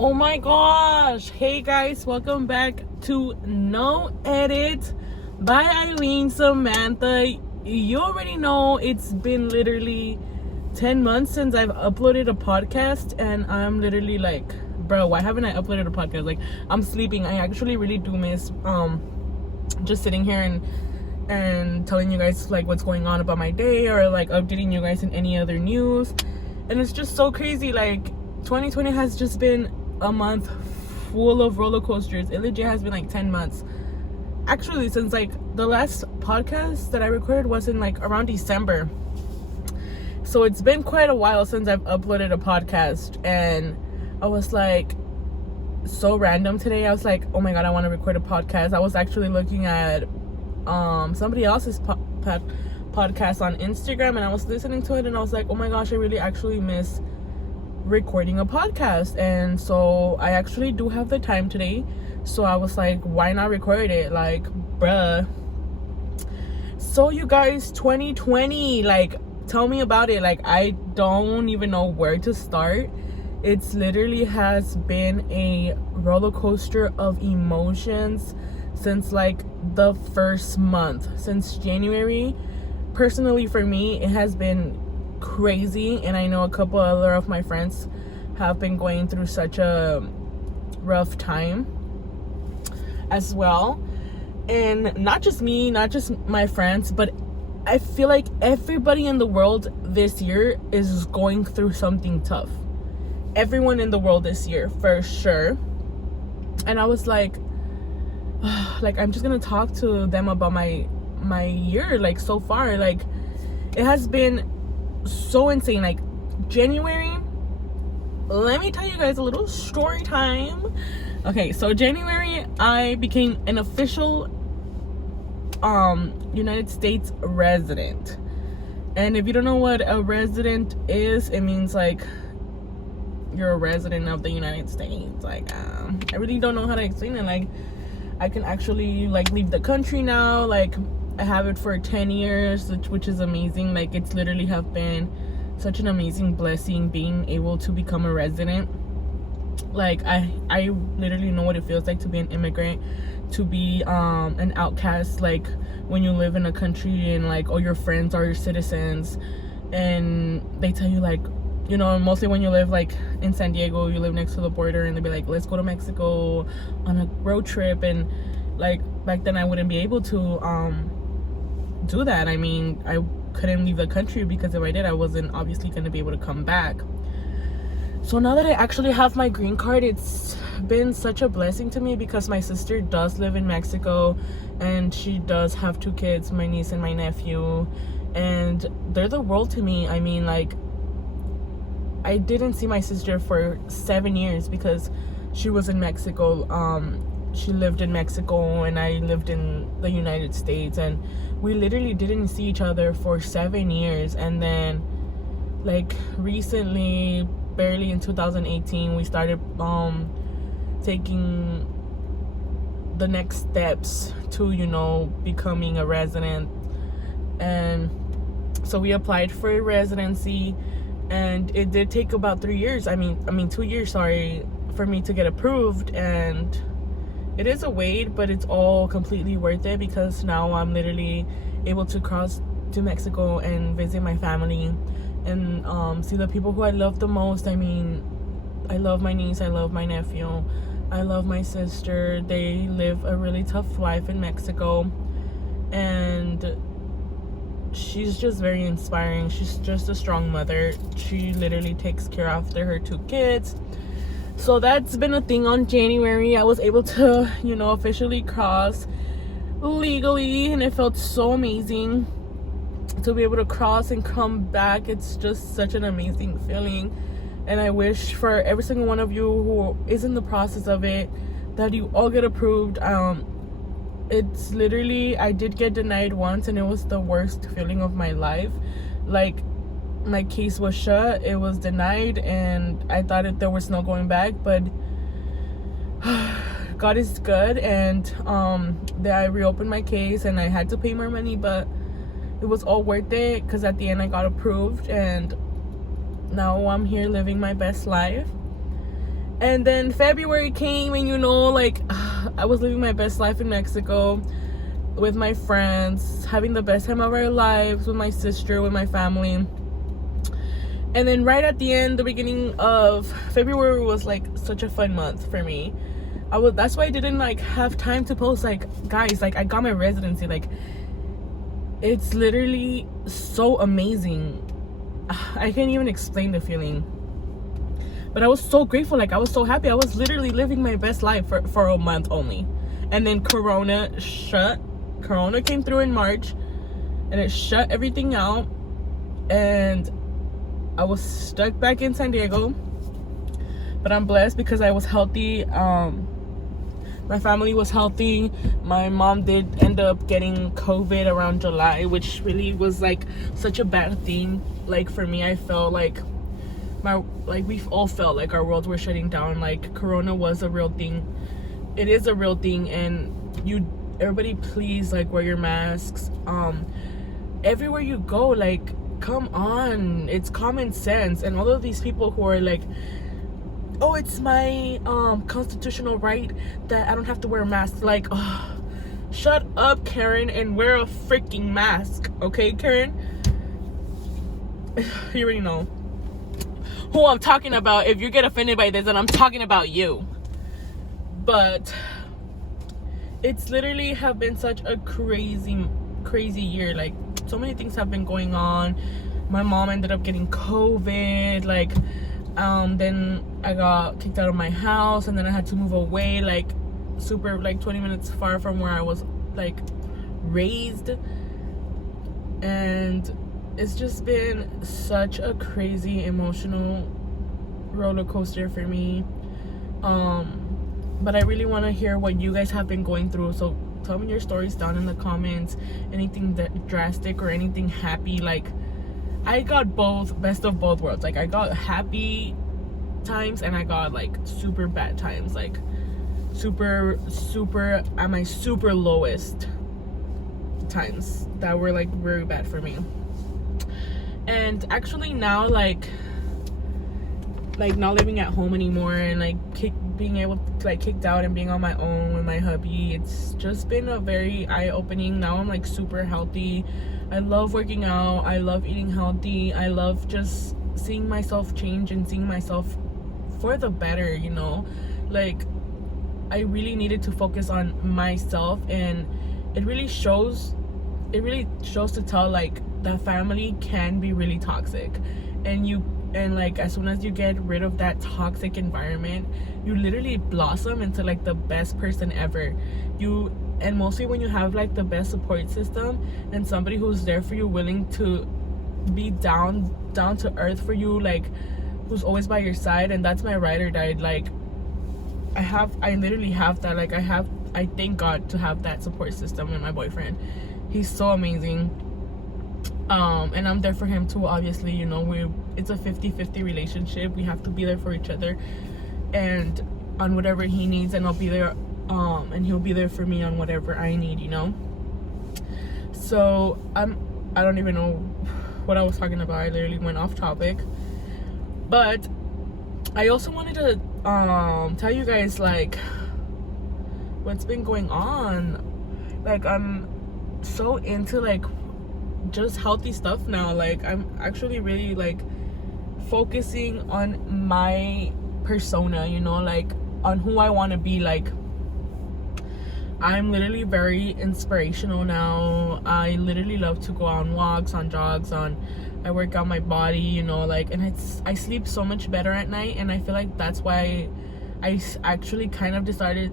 Oh my gosh. Hey guys, welcome back to No Edit by Aylin Samantha. You already know it's been literally 10 months since I've uploaded a podcast, and I'm literally like, bro, why haven't I uploaded a podcast? Like, I'm sleeping. I actually really do miss just sitting here and telling you guys like what's going on about my day, or like updating you guys in any other news. And it's just so crazy. Like, 2020 has just been a month full of roller coasters. It legit has been like 10 months actually, since like the last podcast that I recorded was in like around December. So it's been quite a while since I've uploaded a podcast, and I was like, so random today. I was like, oh my god, I want to record a podcast. I was actually looking at somebody else's podcast on Instagram, and I was listening to it, and I was like, oh my gosh, I really actually miss recording a podcast. And so I actually do have the time today, so I was like, why not record it? Like, bruh. So you guys, 2020, like, tell me about it. Like, I don't even know where to start. It's literally has been a roller coaster of emotions since like the first month, since January. Personally, for me, it has been crazy, and I know a couple other of my friends have been going through such a rough time as well. And not just me, not just my friends, but I feel like everybody in the world this year is going through something tough. Everyone in the world this year, for sure. And I was like I'm just gonna talk to them about my year, like, so far. Like, it has been so insane. Like, January, let me tell you guys a little story time. Okay, so January, I became an official United States resident. And if you don't know what a resident is, it means like you're a resident of the United States. Like, I really don't know how to explain it. Like, I can actually like leave the country now. Like, I have it for 10 years, which is amazing. Like, it's literally have been such an amazing blessing being able to become a resident. Like, I literally know what it feels like to be an immigrant, to be an outcast. Like, when you live in a country and like all your friends are your citizens, and they tell you, like, you know, mostly when you live like in San Diego, you live next to the border, and they'll be like, let's go to Mexico on a road trip. And like, back then I wouldn't be able to do that. I mean, I couldn't leave the country, because if I did, I wasn't obviously going to be able to come back. So now that I actually have my green card, it's been such a blessing to me, because my sister does live in Mexico, and she does have 2 kids, my niece and my nephew, and they're the world to me. I mean, like, I didn't see my sister for 7 years because she was in Mexico. She lived in Mexico, and I lived in the United States, and we literally didn't see each other for 7 years. And then, like, recently, barely in 2018, we started taking the next steps to, you know, becoming a resident. And so we applied for a residency, and it did take about 3 years. I mean 2 years, sorry, for me to get approved. And it is a wait, but it's all completely worth it, because now I'm literally able to cross to Mexico and visit my family and see the people who I love the most. I mean, I love my niece, I love my nephew, I love my sister. They live a really tough life in Mexico, and she's just very inspiring. She's just a strong mother. She literally takes care after her 2 kids. So that's been a thing on January. I was able to, you know, officially cross legally, and it felt so amazing to be able to cross and come back. It's just such an amazing feeling, and I wish for every single one of you who is in the process of it that you all get approved. It's literally, I did get denied once, and it was the worst feeling of my life. Like, my case was shut, it was denied, and I thought there was no going back. But God is good, and that I reopened my case, and I had to pay more money, but it was all worth it, because at the end I got approved, and now I'm here living my best life. And then February came, and like I was living my best life in Mexico with my friends, having the best time of our lives with my sister, with my family. And then right at the end, the beginning of February was like such a fun month for me. That's why I didn't like have time to post, like, guys, like I got my residency. Like, it's literally so amazing. I can't even explain the feeling. But I was so grateful. Like, I was so happy. I was literally living my best life for a month only. And then Corona came through in March, and it shut everything out, and I was stuck back in San Diego. But I'm blessed because I was healthy. My family was healthy. My mom did end up getting COVID around July, which really was like such a bad thing. Like, for me, I felt like we've all felt like our worlds were shutting down. Like, Corona was a real thing. It is a real thing, and everybody please, like, wear your masks. Everywhere you go, like, come on, it's common sense. And all of these people who are like, oh, it's my constitutional right that I don't have to wear a mask. Like, oh, shut up, Karen, and wear a freaking mask, okay, Karen? You already know who I'm talking about. If you get offended by this, then I'm talking about you. But it's literally have been such a crazy year. Like, so many things have been going on. My mom ended up getting COVID. Like, then I got kicked out of my house, and then I had to move away, like, super, like, 20 minutes far from where I was, like, raised. And it's just been such a crazy emotional roller coaster for me. But I really want to hear what you guys have been going through. So tell me your stories down in the comments. Anything that drastic or anything happy. Like, I got best of both worlds. Like, I got happy times, and I got like super bad times. Like, super at my super lowest times that were like very bad for me. And actually now, like not living at home anymore, and like being able to, like, kicked out and being on my own with my hubby, it's just been a very eye-opening. Now I'm like super healthy. I love working out. I love eating healthy. I love just seeing myself change and seeing myself for the better, like, I really needed to focus on myself. And it really shows to tell, like, that family can be really toxic, and like, as soon as you get rid of that toxic environment, you literally blossom into like the best person ever. And mostly when you have like the best support system and somebody who's there for you, willing to be down to earth for you, like, who's always by your side. And that's my ride or die. Like, I literally have that. Like, I thank God to have that support system in my boyfriend. He's so amazing. And I'm there for him too, obviously. It's a 50-50 relationship. We have to be there for each other, and on whatever he needs, and I'll be there, and he'll be there for me on whatever I need. So I don't even know what I was talking about. I literally went off topic. But I also wanted to tell you guys, like, what's been going on. Like, I'm so into, like, just healthy stuff now. Like, I'm actually really, like, focusing on my persona, like, on who I want to be. Like, I'm literally very inspirational now. I literally love to go on walks, on jogs, I work out my body, like, and I sleep so much better at night. And I feel like that's why I actually kind of decided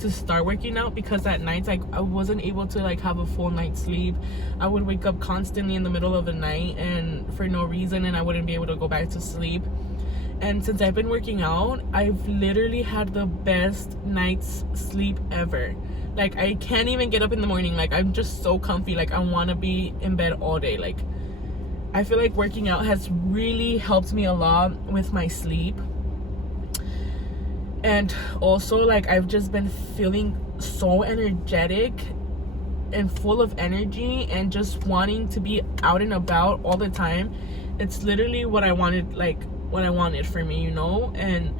to start working out, because at nights, like, I wasn't able to, like, have a full night's sleep. I would wake up constantly in the middle of the night and for no reason, and I wouldn't be able to go back to sleep. And since I've been working out, I've literally had the best night's sleep ever. Like, I can't even get up in the morning. Like, I'm just so comfy. Like, I want to be in bed all day. Like, I feel like working out has really helped me a lot with my sleep. And also, like, I've just been feeling so energetic and full of energy and just wanting to be out and about all the time. It's literally what I wanted, like, what I wanted for me, you know. And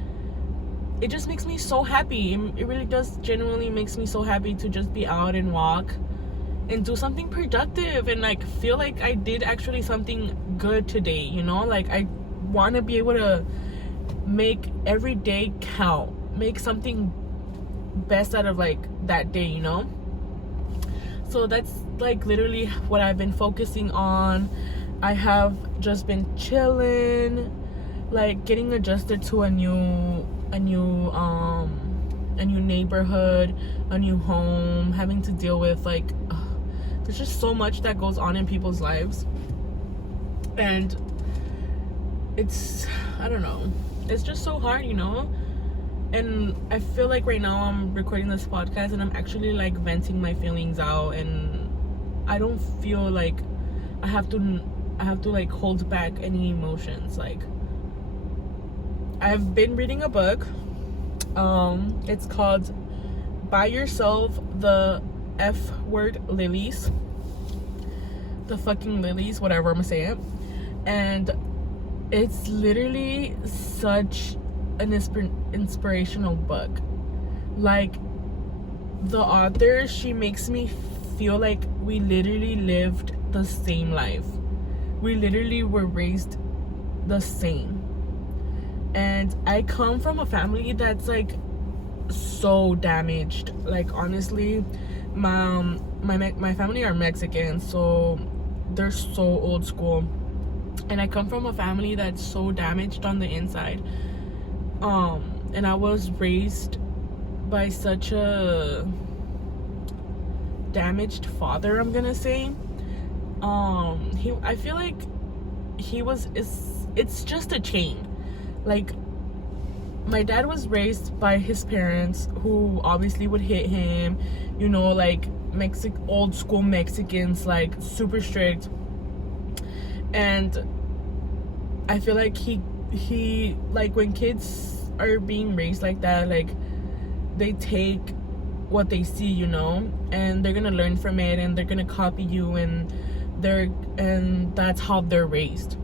it just makes me so happy. It really does genuinely makes me so happy to just be out and walk and do something productive and like feel like I did actually something good today, you know. Like I want to be able to make every day count, make something best out of like that day, you know. So that's like literally what I've been focusing on. I have just been chilling, like getting adjusted to a new neighborhood, a new home, having to deal with like there's just so much that goes on in people's lives, and it's, I don't know, it's just so hard, you know. And I feel like right now I'm recording this podcast and I'm actually like venting my feelings out, and I don't feel like I have to like hold back any emotions. Like I've been reading a book, it's called Buy Yourself the F Word Lillies, the fucking lilies, whatever I'm gonna say it. And it's literally such an inspirational book. Like the author, she makes me feel like we literally lived the same life, we literally were raised the same. And I come from a family that's like so damaged. Like honestly, my family are Mexican, so they're so old school, and I come from a family that's so damaged on the inside. And I was raised by such a damaged father, I'm gonna say. I feel like it's just a chain. Like my dad was raised by his parents, who obviously would hit him, you know, like old school Mexicans, like super strict. And I feel like he like, when kids are being raised like that, like they take what they see, you know, and they're gonna learn from it, and they're gonna copy you, and that's how they're raised.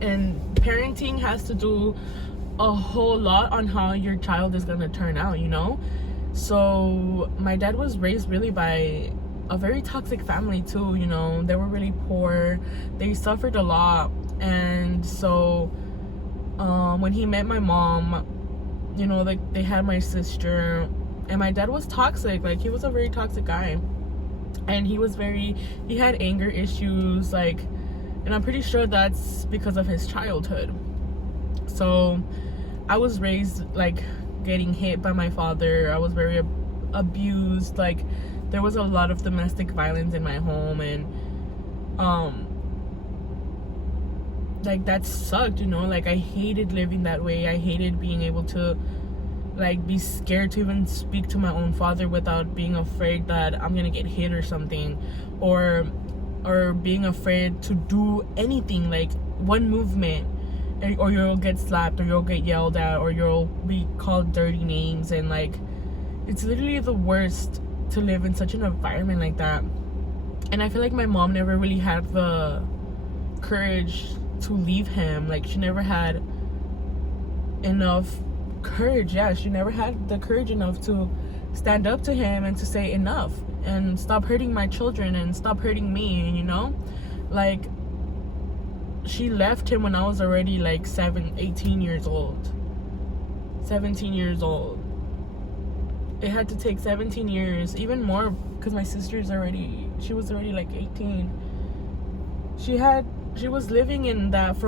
And parenting has to do a whole lot on how your child is gonna turn out, you know. So my dad was raised really by a very toxic family too, you know. They were really poor, they suffered a lot. And so when he met my mom, you know, like they had my sister, and my dad was toxic. Like he was a very toxic guy, and he had anger issues, like, and I'm pretty sure that's because of his childhood. So I was raised like getting hit by my father. I was very abused. Like there was a lot of domestic violence in my home, and like that sucked, you know. Like I hated living that way. I hated being able to like be scared to even speak to my own father without being afraid that I'm gonna get hit or something, or being afraid to do anything, like one movement, or you'll get slapped, or you'll get yelled at, or you'll be called dirty names. And like it's literally the worst to live in such an environment like that. And I feel like my mom never really had the courage to leave him. Like she never had enough courage. Yeah, she never had the courage enough to stand up to him and to say enough, and stop hurting my children, and stop hurting me, you know. Like she left him when I was already like 18 years old. 17 years old. It had to take 17 years, even more, because my sister's she was already like 18. She was living in that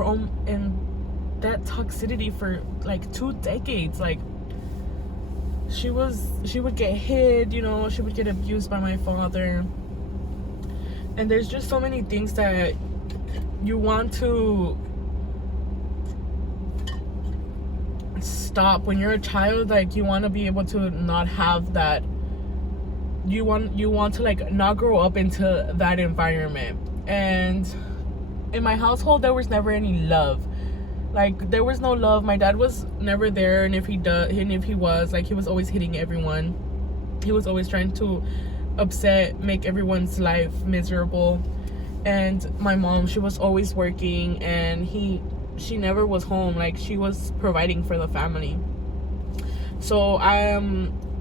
that toxicity for like 2 decades. Like she would get hit, you know, she would get abused by my father. And there's just so many things that you want to stop when you're a child. Like you want to be able to not have that. You want to like not grow up into that environment. And in my household there was never any love. Like there was no love. My dad was never there, and if he was, like, he was always hitting everyone. He was always trying to make everyone's life miserable. And my mom, she was always working, and she never was home. Like, she was providing for the family. So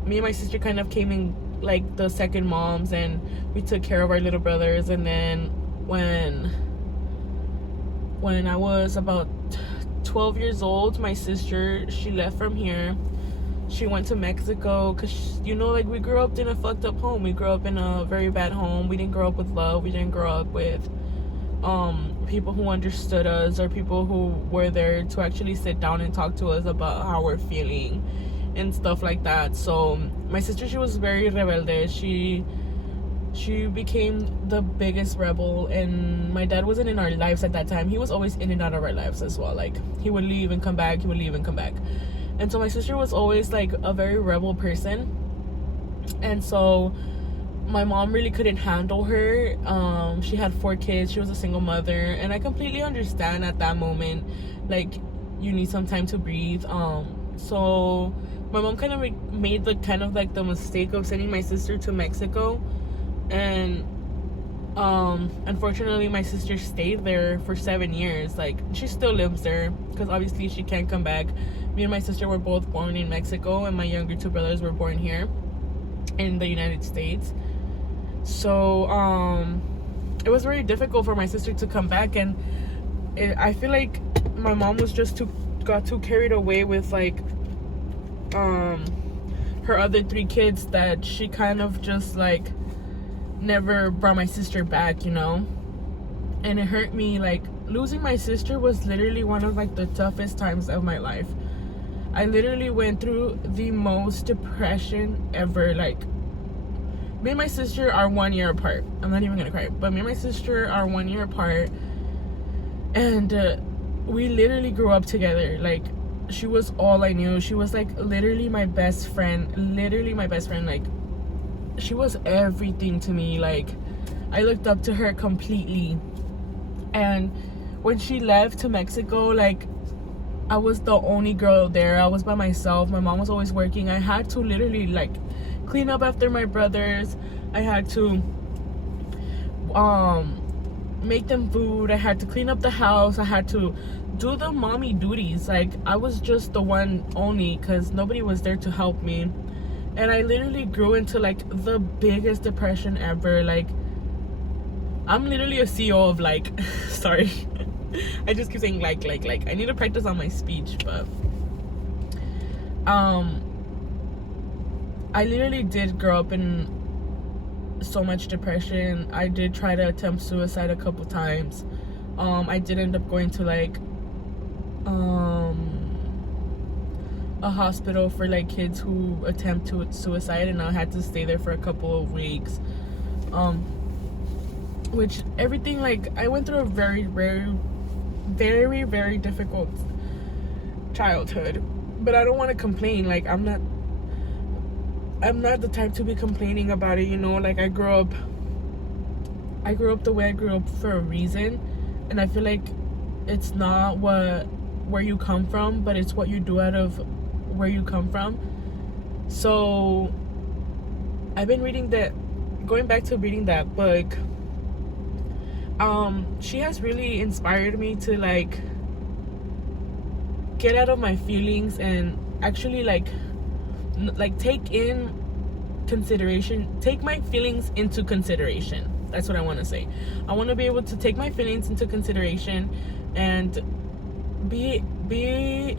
me and my sister kind of came in like the second moms, and we took care of our little brothers. And then when I was about 12 years old, my sister, she left from here. She went to Mexico because, like, we grew up in a fucked up home. We grew up in a very bad home. We didn't grow up with love. We didn't grow up with people who understood us, or people who were there to actually sit down and talk to us about how we're feeling and stuff like that. So my sister, she was very rebelde. She became the biggest rebel, and my dad wasn't in our lives at that time. He was always in and out of our lives as well. Like, he would leave and come back, he would leave and come back. And so my sister was always like a very rebel person. And so my mom really couldn't handle her. She had 4 kids. She was a single mother, and I completely understand at that moment, like, you need some time to breathe. So my mom kind of made the mistake of sending my sister to Mexico. And unfortunately, my sister stayed there for 7 years. Like, she still lives there because obviously she can't come back. Me and my sister were both born in Mexico, and my younger 2 brothers were born here in the United States. So it was very difficult for my sister to come back, and I feel like my mom was just got too carried away with like her other 3 kids, that she kind of just like never brought my sister back, and it hurt me. Like, losing my sister was literally one of like the toughest times of my life. I literally went through the most depression ever. Like, me and my sister are 1 year apart. I'm not even gonna cry, but me and my sister are 1 year apart, and we literally grew up together. Like, she was all I knew. She was like literally my best friend. Like, she was everything to me. Like, I looked up to her completely. And when she left to Mexico, like, I was the only girl there. I was by myself. My mom was always working. I had to literally like clean up after my brothers. I had to make them food. I had to clean up the house. I had to do the mommy duties. Like, I was just the one only because nobody was there to help me. And I literally grew into like the biggest depression ever. Like, I'm literally a CEO of like sorry, I just keep saying like I need to practice on my speech. But I literally did grow up in so much depression. I did try to attempt suicide a couple times. I did end up going to like a hospital for like kids who attempt to suicide, and I had to stay there for a couple of weeks. Which everything, like, I went through a very, very, very, very difficult childhood, but I don't want to complain. Like, I'm not the type to be complaining about it, like, I grew up the way I grew up for a reason, and I feel like it's not where you come from, but it's what you do out of where you come from. So I've been going back to reading that book. She has really inspired me to like get out of my feelings and actually like take my feelings into consideration. That's what I want to say. I want to be able to take my feelings into consideration and be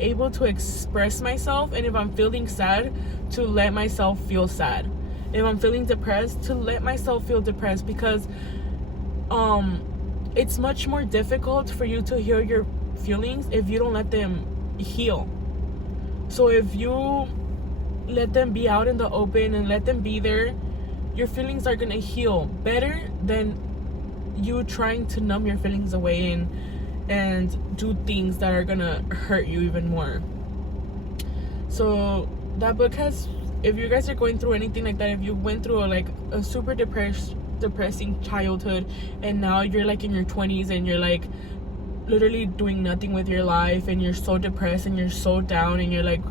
able to express myself. And if I'm feeling sad, to let myself feel sad. If I'm feeling depressed, to let myself feel depressed, because it's much more difficult for you to heal your feelings if you don't let them heal. So if you let them be out in the open and let them be there, your feelings are gonna heal better than you trying to numb your feelings away and do things that are gonna hurt you even more. So that book has, if you guys are going through anything like that, if you went through a super depressing childhood, and now you're like in your 20s and you're like literally doing nothing with your life, and you're so depressed and you're so down, and you're like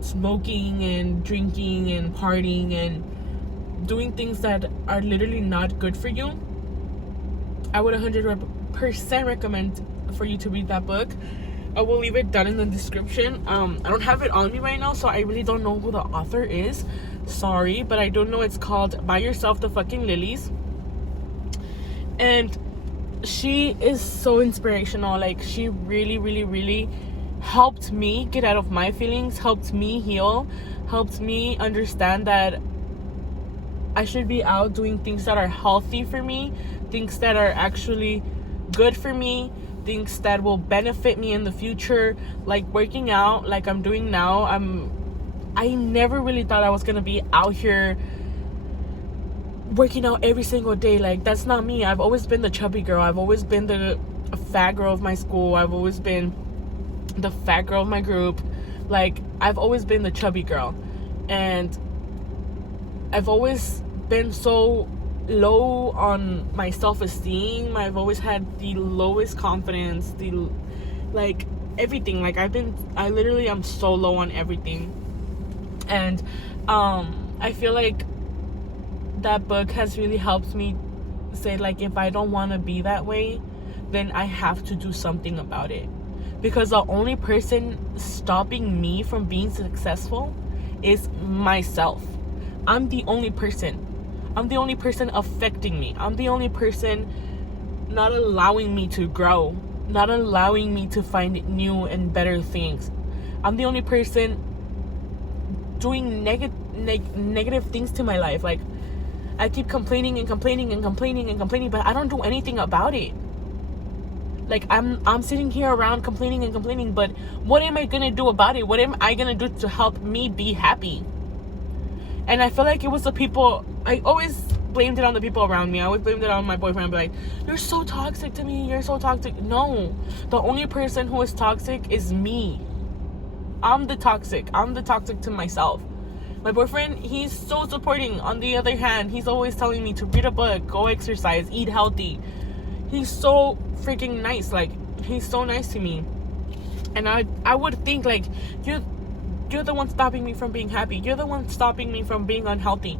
smoking and drinking and partying and doing things that are literally not good for you, I would 100% recommend for you to read that book. I will leave it down in the description. I don't have it on me right now, so I really don't know who the author is. Sorry, but I don't know. It's called Buy Yourself the Fucking Lillies. And she is so inspirational. Like, she really, really, really helped me get out of my feelings, helped me heal, helped me understand that I should be out doing things that are healthy for me, things that are actually good for me, things that will benefit me in the future, like working out like I'm doing now. I never really thought I was gonna be out here working out every single day. Like, that's not me. I've always been the chubby girl. I've always been the fat girl of my school. I've always been the fat girl of my group. Like, I've always been the chubby girl, and I've always been so low on my self-esteem. I've always had the lowest confidence, like everything. Like, I literally am so low on everything. And I feel like that book has really helped me say, like, if I don't want to be that way, then I have to do something about it. Because the only person stopping me from being successful is myself. I'm the only person affecting me. I'm the only person not allowing me to grow, not allowing me to find new and better things. I'm the only person doing negative things to my life. Like, I keep complaining, but I don't do anything about it. Like, I'm sitting here around complaining, but what am I gonna do about it? What am I gonna do to help me be happy? And I feel like it was the people. I always blamed it on the people around me. I always blamed it on my boyfriend. I'd be like, you're so toxic to me. You're so toxic. No, the only person who is toxic is me. I'm the toxic to myself. My boyfriend, he's so supporting. On the other hand, he's always telling me to read a book, go exercise, eat healthy. He's so freaking nice. Like, he's so nice to me. And I would think, like, you're the one stopping me from being happy. You're the one stopping me from being unhealthy.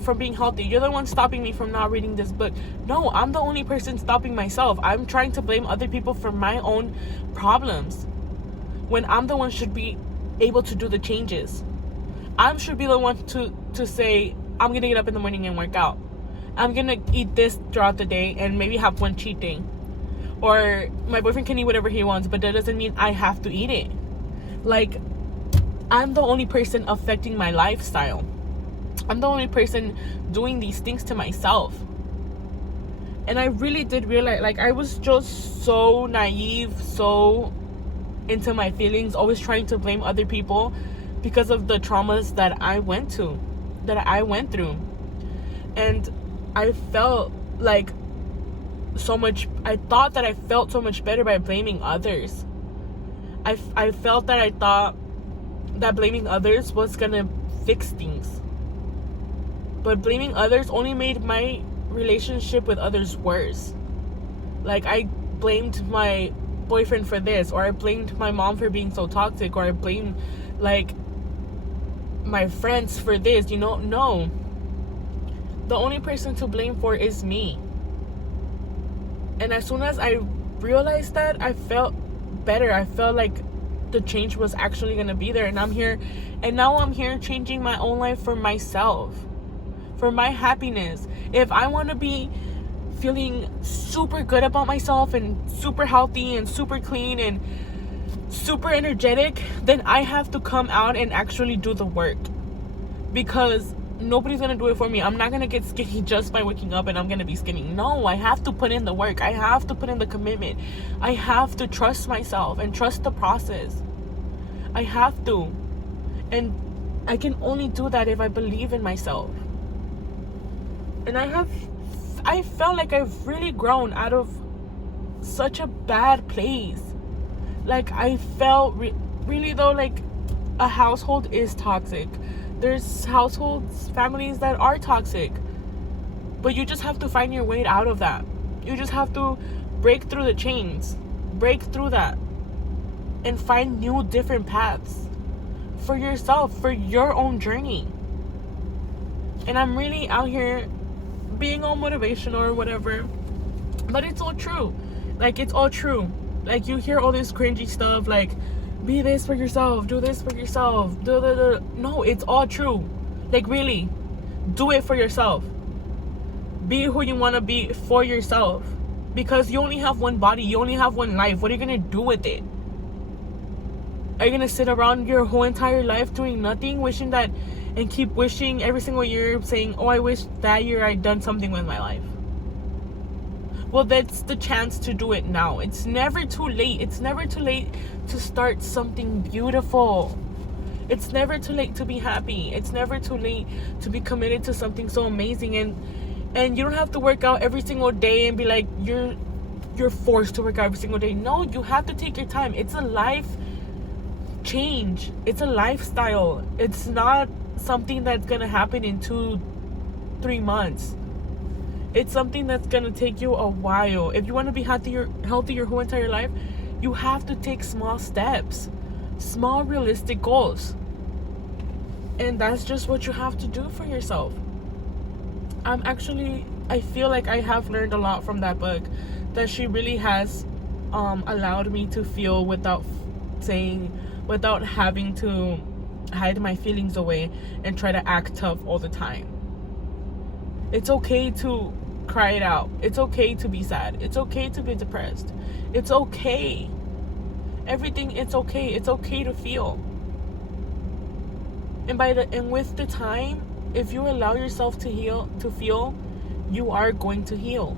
From being healthy. You're the one stopping me from not reading this book. No, I'm the only person stopping myself. I'm trying to blame other people for my own problems, when I'm the one should be able to do the changes. I should be the one to say, I'm gonna get up in the morning and work out. I'm gonna eat this throughout the day and maybe have one cheat day. Or my boyfriend can eat whatever he wants, but that doesn't mean I have to eat it. Like, I'm the only person affecting my lifestyle. I'm the only person doing these things to myself. And I really did realize, like, I was just so naive, so into my feelings, always trying to blame other people because of the traumas that I went through. And I felt like I thought that I felt so much better by blaming others. I felt that I thought that blaming others was gonna fix things. But blaming others only made my relationship with others worse. Like, I blamed my boyfriend for this, or I blamed my mom for being so toxic, or I blamed, like, my friends for this, No. The only person to blame for is me. And as soon as I realized that, I felt better. I felt like the change was actually going to be there. And now I'm here changing my own life for myself, for my happiness. If I want to be feeling super good about myself and super healthy and super clean and super energetic, then I have to come out and actually do the work, because nobody's gonna do it for me. I'm not gonna get skinny just by waking up and I'm gonna be skinny. No, I have to put in the work. I have to put in the commitment. I have to trust myself and trust the process. I have to. And I can only do that if I believe in myself. And I felt like I've really grown out of such a bad place. Like, I felt really though, like, a household is toxic. There's households, families that are toxic. But you just have to find your way out of that. You just have to break through the chains. Break through that. And find new, different paths for yourself, for your own journey. And I'm really out here being all motivational or whatever. But it's all true. Like, it's all true. Like, you hear all this cringy stuff, like, be this for yourself, do this for yourself, no, it's all true. Like, really, do it for yourself. Be who you want to be for yourself, because you only have one body, you only have one life. What are you gonna do with it? Are you gonna sit around your whole entire life doing nothing, wishing that, and keep wishing every single year, saying, oh, I wish that year I'd done something with my life? Well, that's the chance to do it now. It's never too late. It's never too late to start something beautiful. It's never too late to be happy. It's never too late to be committed to something so amazing. And you don't have to work out every single day and be like, you're forced to work out every single day. No, you have to take your time. It's a life change. It's a lifestyle. It's not something that's gonna happen in 2-3 months. It's something that's gonna take you a while. If you want to be healthy your whole entire life, you have to take small steps, small realistic goals, and that's just what you have to do for yourself. I feel like I have learned a lot from that book, that she really has allowed me to feel without having to hide my feelings away and try to act tough all the time. It's okay to cry it out. It's okay to be sad. It's okay to be depressed. It's okay. Everything, it's okay. It's okay to feel. And with the time, if you allow yourself to feel, you are going to heal.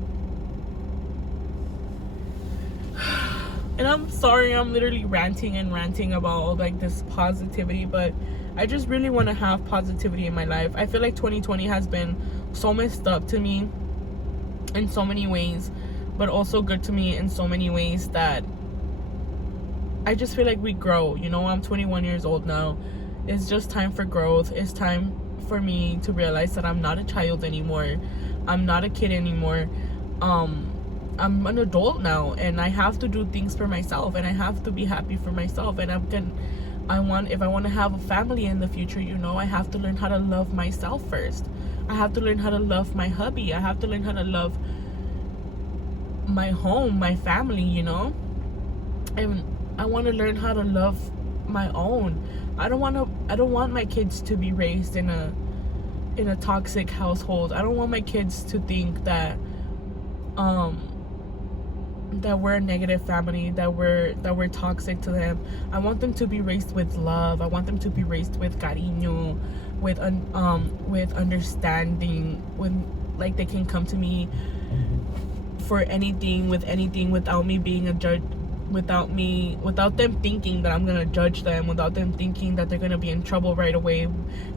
And I'm sorry, I'm literally ranting about like this positivity, but I just really want to have positivity in my life. I feel like 2020 has been so messed up to me in so many ways, but also good to me in so many ways, that I just feel like we grow. You know, I'm 21 years old now. It's just time for growth. It's time for me to realize that I'm not a child anymore. I'm not a kid anymore. I'm an adult now, and I have to do things for myself, and I have to be happy for myself. And if I want to have a family in the future, you know, I have to learn how to love myself first. I have to learn how to love my hubby. I have to learn how to love my home, my family, you know. And I want to learn how to love my own. I don't want my kids to be raised in a toxic household. I don't want my kids to think that we're a negative family, that we're toxic to them. I want them to be raised with love. I want them to be raised with cariño, with understanding, when like they can come to me for anything, without me being a judge, without them thinking that I'm gonna judge them, without them thinking that they're gonna be in trouble right away.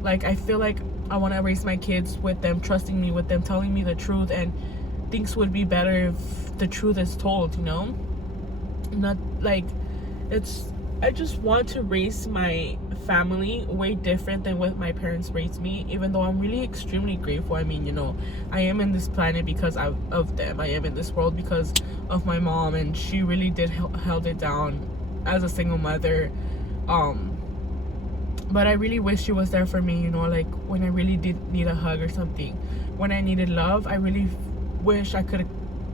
Like, I feel like I want to raise my kids with them trusting me, with them telling me the truth, and things would be better if the truth is told, you know. Not like I just want to raise my family way different than what my parents raised me, even though I'm really extremely grateful. I mean, you know, I am in this planet because of them. I am in this world because of my mom, and she really did held it down as a single mother. But I really wish she was there for me, you know, like when I really did need a hug or something, when I needed love. I really wish I could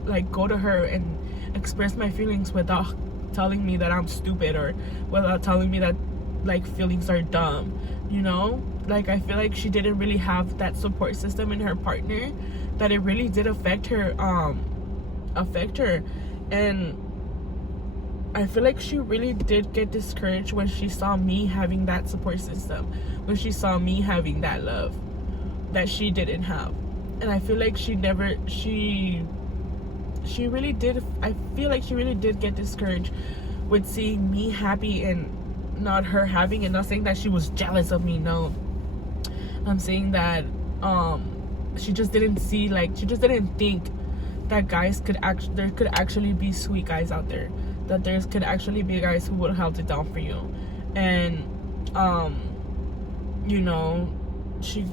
like go to her and express my feelings without telling me that I'm stupid, or without telling me that like feelings are dumb, you know. Like, I feel like she didn't really have that support system in her partner, that it really did affect her. And I feel like she really did get discouraged when she saw me having that support system, when she saw me having that love that she didn't have. And I feel like she really did, I feel like she really did get discouraged with seeing me happy and not her having it. Not saying that she was jealous of me, no. I'm saying that she just didn't think that there could actually be sweet guys out there, that there could actually be guys who would hold it down for you. And you know, she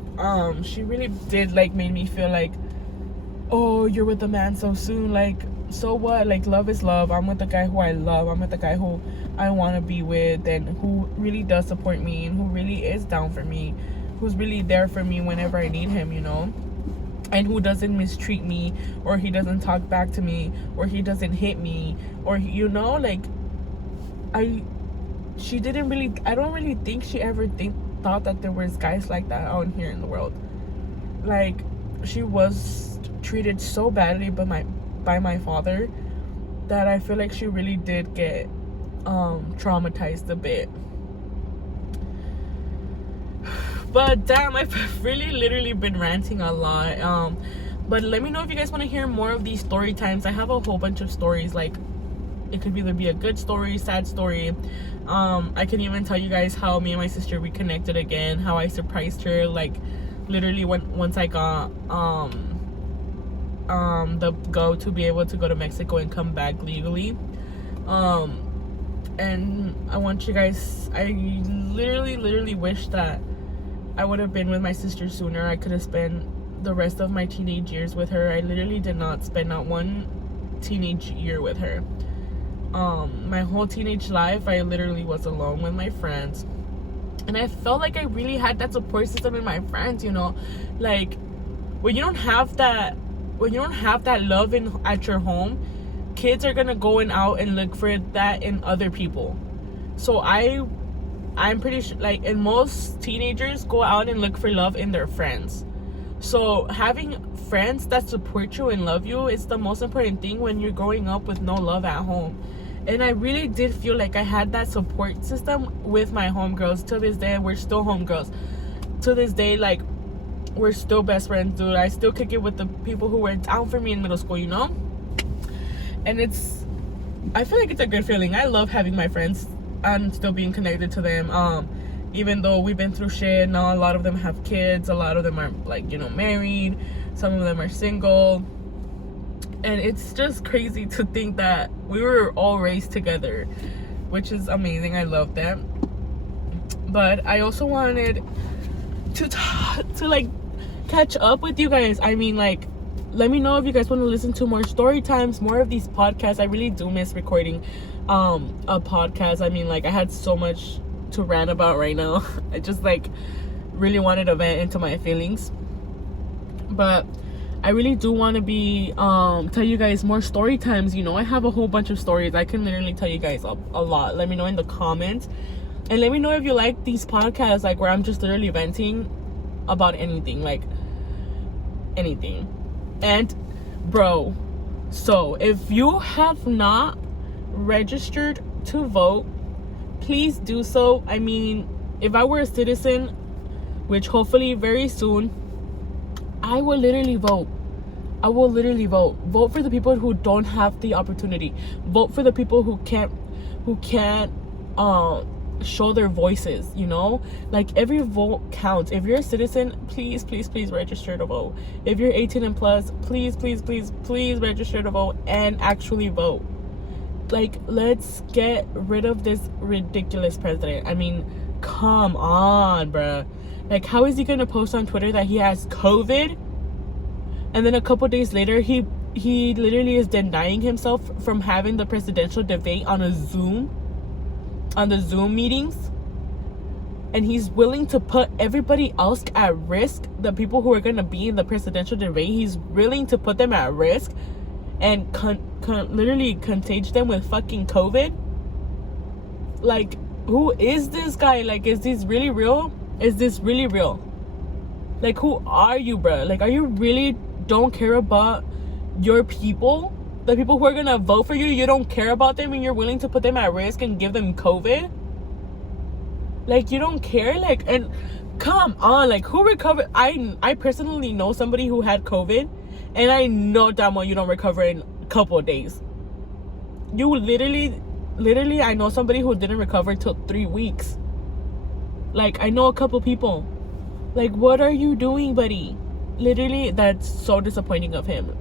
really did like made me feel like, oh, you're with a man so soon, like, so what? Like, love is love. I'm with the guy who I love. I'm with the guy who I want to be with, and who really does support me, and who really is down for me, who's really there for me whenever I need him, you know. and who doesn't mistreat me, or he doesn't talk back to me, or he doesn't hit me, or like she didn't really, I don't really think she ever thought that there was guys like that out here in the world. Like, she was treated so badly by my father that I feel like she really did get traumatized a bit. But damn, I've really literally been ranting a lot. But let me know if you guys want to hear more of these story times. I have a whole bunch of stories. Like, it could either be a good story, sad story. I can even tell you guys how me and my sister reconnected again, how I surprised her, like, literally once I got the go to be able to go to Mexico and come back legally. And I want you guys, I literally wish that I would have been with my sister sooner. I could have spent the rest of my teenage years with her. I literally did not spend not one teenage year with her. My whole teenage life, I literally was alone with my friends, and I felt like I really had that support system in my friends, you know. Like, when you don't have that love at your home, kids are gonna go out and look for that in other people. So I'm pretty sure, like, and most teenagers go out and look for love in their friends. So having friends that support you and love you is the most important thing when you're growing up with no love at home. And I really did feel like I had that support system with my homegirls. To this day, we're still homegirls. To this day, like, we're still best friends, dude. I still kick it with the people who were down for me in middle school, you know? And I feel like it's a good feeling. I love having my friends and still being connected to them. Even though we've been through shit, now a lot of them have kids. A lot of them are, like, you know, married. Some of them are single. And it's just crazy to think that we were all raised together, which is amazing. I love that. But I also wanted to like catch up with you guys. I mean, like, let me know if you guys want to listen to more story times, more of these podcasts. I really do miss recording a podcast. I mean, like, I had so much to rant about right now. I just, like, really wanted to vent into my feelings. But I really do want to be tell you guys more story times. You know, I have a whole bunch of stories. I can literally tell you guys a lot. Let me know in the comments, and let me know if you like these podcasts, like, where I'm just literally venting about anything, like anything. And bro, so if you have not registered to vote, please do so. I mean, if I were a citizen, which hopefully very soon, I will literally vote. I will literally vote. Vote for the people who don't have the opportunity. Vote for the people who can't show their voices, you know? Like, every vote counts. If you're a citizen, please register to vote. If you're 18 and plus, please register to vote and actually vote. Like, let's get rid of this ridiculous president. I mean, come on, bruh. Like, how is he gonna post on Twitter that he has COVID, and then a couple days later he literally is denying himself from having the presidential debate on the Zoom meetings, and he's willing to put everybody else at risk? The people who are gonna be in the presidential debate, he's willing to put them at risk and literally contage them with fucking COVID. Like, who is this guy? Like, is this really real? Is this really real? Like, who are you, bro? Like, are you really don't care about your people? The people who are gonna vote for you, you don't care about them, and you're willing to put them at risk and give them COVID? Like, you don't care? Like, and come on, like, who recovered? I personally know somebody who had COVID, and I know damn well you don't recover in a couple of days. You literally, I know somebody who didn't recover till 3 weeks. Like, I know a couple people. Like, what are you doing, buddy? Literally, that's so disappointing of him.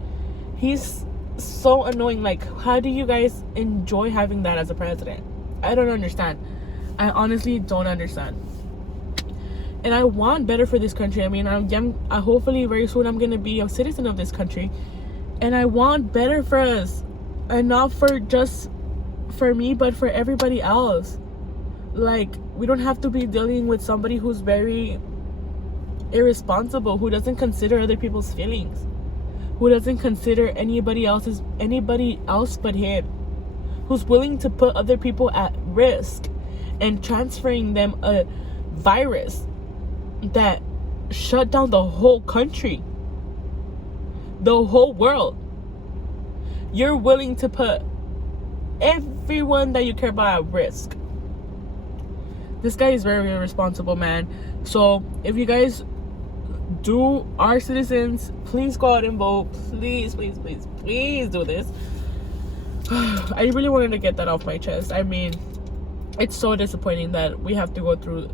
He's so annoying. Like, how do you guys enjoy having that as a president? I don't understand. I honestly don't understand. And I want better for this country. I mean, I hopefully very soon I'm gonna be a citizen of this country, and I want better for us, and not for just for me, but for everybody else. Like, we don't have to be dealing with somebody who's very irresponsible, who doesn't consider other people's feelings, who doesn't consider anybody else but him, who's willing to put other people at risk and transferring them a virus that shut down the whole country, the whole world. You're willing to put everyone that you care about at risk. This guy is very irresponsible, man. So if you guys are citizens, please go out and vote. Please do this. I really wanted to get that off my chest. I mean, it's so disappointing that we have to go through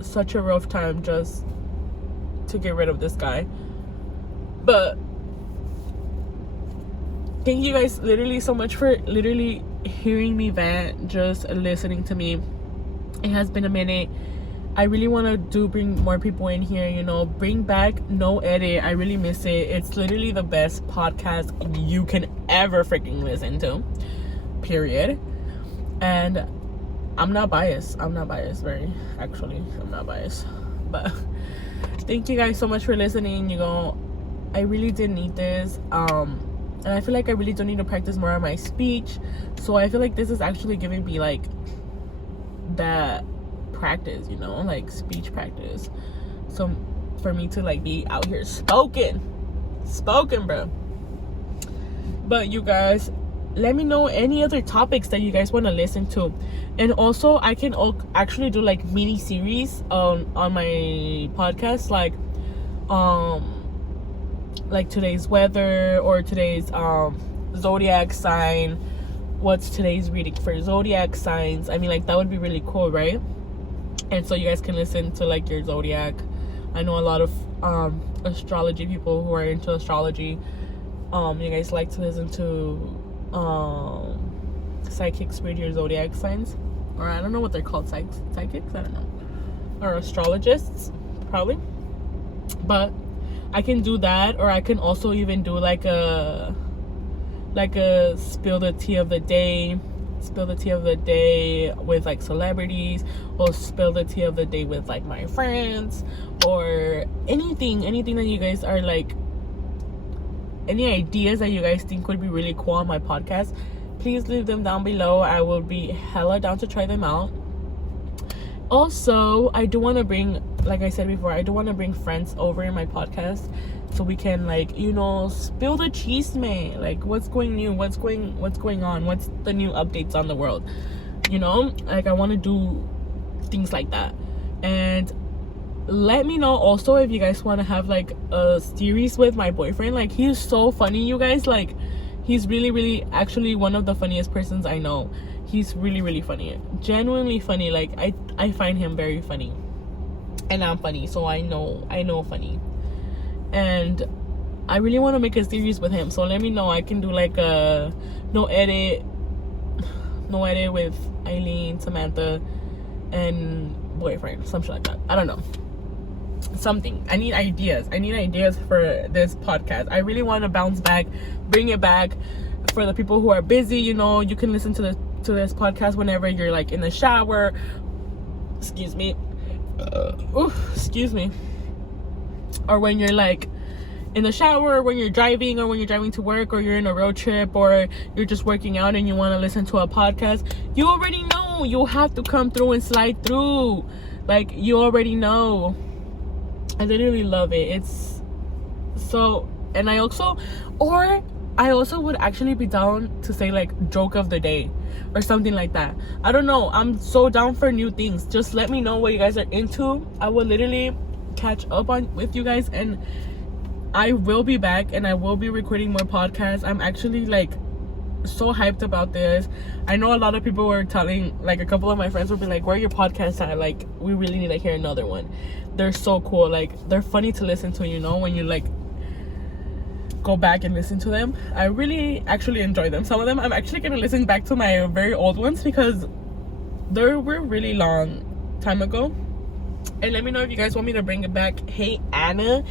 such a rough time just to get rid of this guy. But thank you guys literally so much for literally hearing me vent, just listening to me. It has been a minute. I really want to bring more people in here, you know, bring back NoEdit. I really miss it. It's literally the best podcast you can ever freaking listen to, period. And I'm not biased, I'm not biased. But thank you guys so much for listening. You know, I really did need this. And I feel like I really do need to practice more on my speech. So I feel like this is actually giving me like that practice, you know, like speech practice. So for me to like be out here spoken, bro. But you guys, let me know any other topics that you guys want to listen to. And also I can actually do like mini series on my podcast, like today's weather or today's zodiac sign. What's today's reading for zodiac signs? I mean, like, that would be really cool, right? And so you guys can listen to like your zodiac. I know a lot of astrology people who are into astrology. You guys like to listen to psychics read your zodiac signs, or I don't know what they're called, psychics, I don't know, or astrologists probably. But I can do that, or I can also even do like a spill the tea of the day with like celebrities, or spill the tea of the day with like my friends, or anything that you guys are like, any ideas that you guys think would be really cool on my podcast. Please leave them down below. I will be hella down to try them out. Also, I do want to bring, like I said before, I do want to bring friends over in my podcast, so we can, like, you know, spill the cheese, man. Like, what's going on, what's the new updates on the world, you know? Like, I want to do things like that. And let me know also if you guys want to have like a series with my boyfriend. Like, he's so funny, you guys. Like, he's really actually one of the funniest persons I know. He's really funny, genuinely funny. Like, I find him very funny, and I'm funny, so I know funny. And I really want to make a series with him, so let me know. I can do like a no edit with Aylin, Samantha, and boyfriend, something like that. I don't know, something. I need ideas for this podcast. I really want to bounce back, bring it back. For the people who are busy, you know, you can listen to this podcast whenever you're like in the shower, excuse me, or when you're like in the shower, when you're driving, or when you're driving to work, or you're in a road trip, or you're just working out and you want to listen to a podcast. You already know you have to come through and slide through. Like, you already know. I literally love it. It's so. And I also would actually be down to say like joke of the day or something like that. I don't know, I'm so down for new things. Just let me know what you guys are into. I will literally catch up with you guys, and I will be back, and I will be recording more podcasts. I'm actually like so hyped about this. I know a lot of people were telling, like, a couple of my friends would be like, where are your podcasts at? Like, we really need to hear another one. They're so cool. Like, they're funny to listen to, you know, when you like go back and listen to them. I really actually enjoy them. Some of them I'm actually gonna listen back to my very old ones because they were really long time ago. And let me know if you guys want me to bring it back. Hey Anna,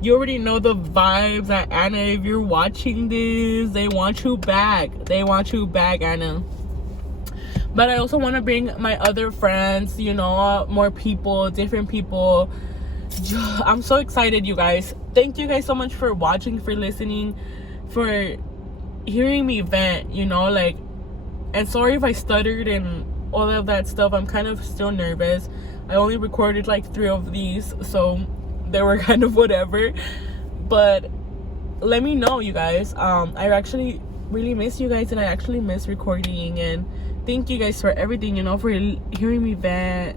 you already know the vibes at Anna. If you're watching this, they want you back, Anna. But I also want to bring my other friends, you know, more people, different people, I'm so excited, you guys. Thank you guys so much for watching, for listening, for hearing me vent, you know, like, and sorry if I stuttered and all of that stuff. I'm kind of still nervous. I only recorded like 3 of these, so they were kind of whatever. But let me know, you guys. I actually really miss you guys, and I actually miss recording. And thank you guys for everything, you know, for hearing me vent,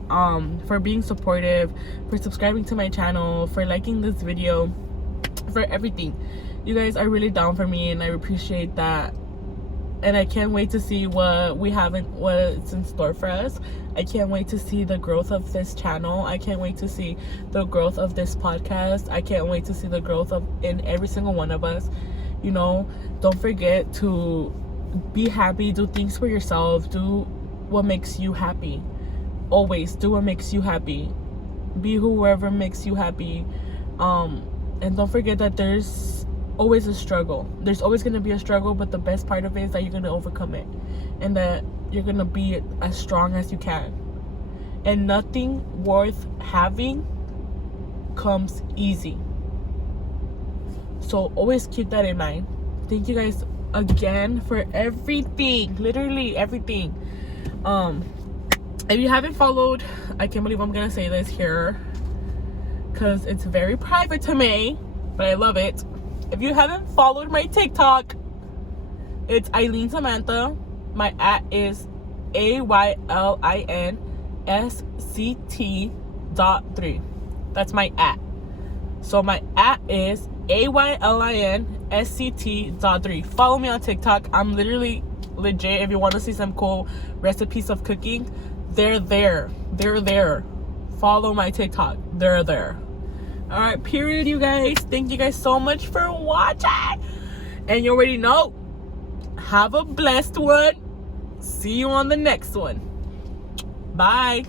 for being supportive, for subscribing to my channel, for liking this video, for everything. You guys are really down for me, and I appreciate that. And I can't wait to see what's in store for us. I can't wait to see the growth of this channel. I can't wait to see the growth of this podcast. I can't wait to see the growth in every single one of us. You know, don't forget to be happy. Do things for yourself. Do what makes you happy. Always do what makes you happy. Be whoever makes you happy. And don't forget that there's always a struggle. There's always going to be a struggle, but the best part of it is that you're going to overcome it, and that you're going to be as strong as you can. And nothing worth having comes easy. So always keep that in mind. Thank you guys again for everything, literally everything. If you haven't followed, I can't believe I'm going to say this here because it's very private to me, but I love it. If you haven't followed my TikTok, it's Aylin Samantha. My @ is AYLINSCT.3. That's my @. So my @ is AYLINSCT.3. Follow me on TikTok. I'm literally legit. If you want to see some cool recipes of cooking, they're there. They're there. Follow my TikTok. They're there. All right, period, you guys. Thank you guys so much for watching. And you already know, have a blessed one. See you on the next one. Bye.